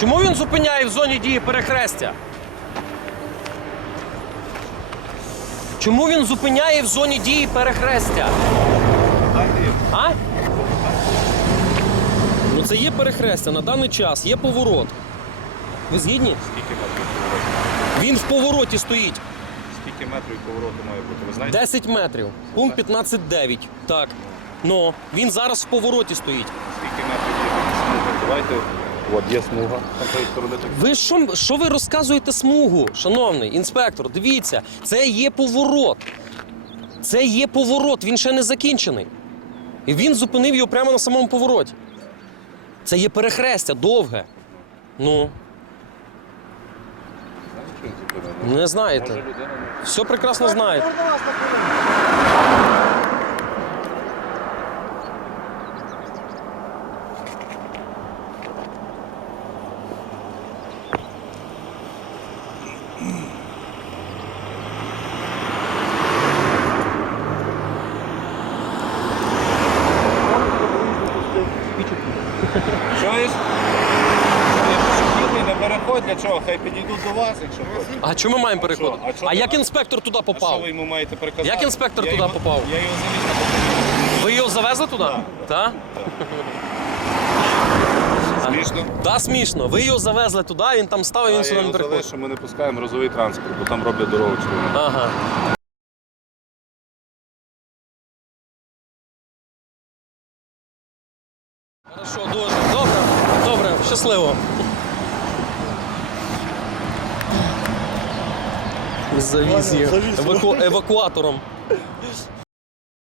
Чому він зупиняє в зоні дії перехрестя? Чому він зупиняє в зоні дії перехрестя? А? Ну це є перехрестя на даний час, є поворот. Ви згідні? Скільки метрів повороту? Він в повороті стоїть. Скільки метрів повороту має бути? Ви знаєте? 10 метрів. Пункт 15.9. Так. Ну, він зараз в повороті стоїть. Скільки метрів є? Давайте. От є смуга. Ви що, що ви розказуєте смугу, шановний інспектор? Дивіться, це є поворот. Це є поворот, він ще не закінчений. І він зупинив його прямо на самому повороті. Це є перехрестя довге. Ну, не знаєте. Все прекрасно знаєте. Чуєш? Пішохідний, не переходь для чого? Хай підійдуть до вас, якщо хочуть. А чому ми маємо переходити? А що А ви як інспектор туди А що попав? ви йому маєте приказати? Як інспектор Я туди його- попав? Я його завіз на. Ви його завезли туди? Так? Смішно? Так, смішно. Ви його завезли туди, він там став, і А він я сюди не його приходить. залишу, ми не пускаємо розовий транспорт, бо там роблять дорогу. Ага. Хорошо, дуже. Добре, добре, щасливо. Завіз їх. Еваку... евакуатором.